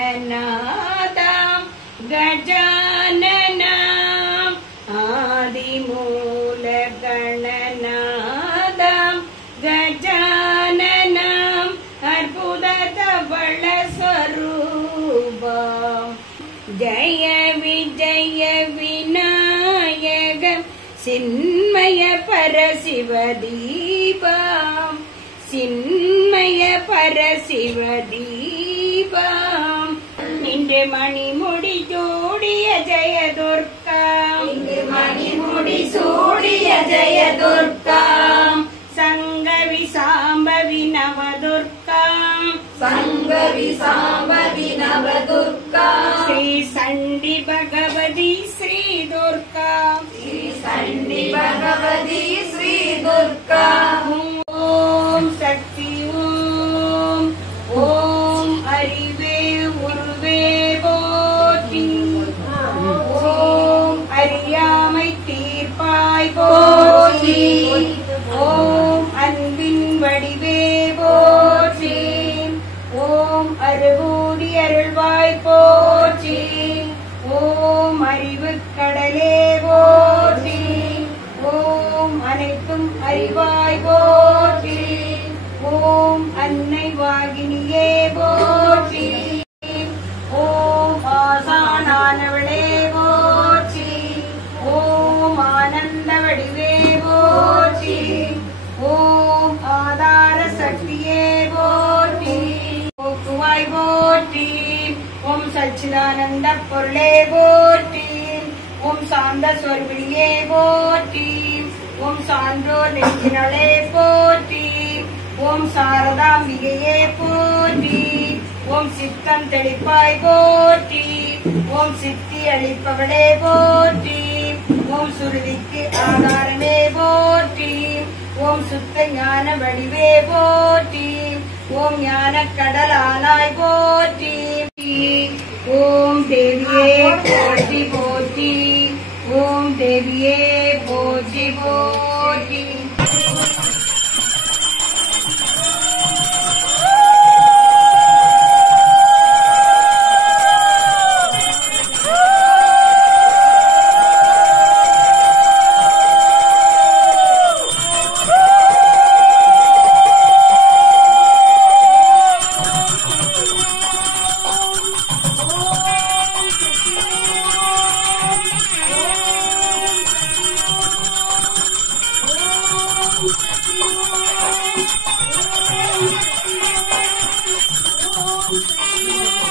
आदिमूलगणनादा गजानना आदिमूलगणनादा गजानना अर्बुदधवल स्वरूपा जय विजय विनायक चिन्मय परशिवदीपा चिन्मय परशिवदीपा निंदे मणिमुड़ी जोड़िय जय दुर्गा मणिमुड़ी सूड़िय जय दुर्गा संगवि सांबवि नवदुर्गा संगवि सांबवि नवदुर्गा श्री संडि भगवती श्री दुर्गा श्री संडि भगवती श्री दुर्गा ओम शक्ति ओम ओम அறிவே உருவே போற்றி ஓம் அறியாமை தீர்ப்பாய் போற்றி ஓம் அன்பின் வடிவே போற்றி ஓம் அருகூடி அருள்வாய் போற்றி ஓம் அறிவு கடலே போற்றி ஓம் அனைத்தும் அறிவாய் போற்றி ஓம் அன்னை வாகினியே போற்றி ஓம் ஆசானானவளே போற்றி ஓம் ஆனந்த வடிவே போற்றி ஓம் ஆதார சக்தியே போற்றி போக்குவாய் போற்றி ஓம் சச்சிதானந்த பொருளே போற்றி ஓம் சாந்த ஸ்வரூபிணியே போற்றி ஓம் சான்றோர் நெஞ்சினளே போற்றி ஓம் சாரதாம்பிகையே போற்றி ஓம் சித்தம் தெளிப்பாய் போற்றி ஓம் சித்தி அளிப்பவளே போற்றி ஓம் சுருதிக்கு ஆதாரமே போற்றி ஓம் சுத்த ஞான வடிவே போற்றி ஓம் ஞான கடலானாய் போற்றி ஓம் தேவியே போற்றி போற்றி ஓம் தேவியே போற்றி போற்றி Oh,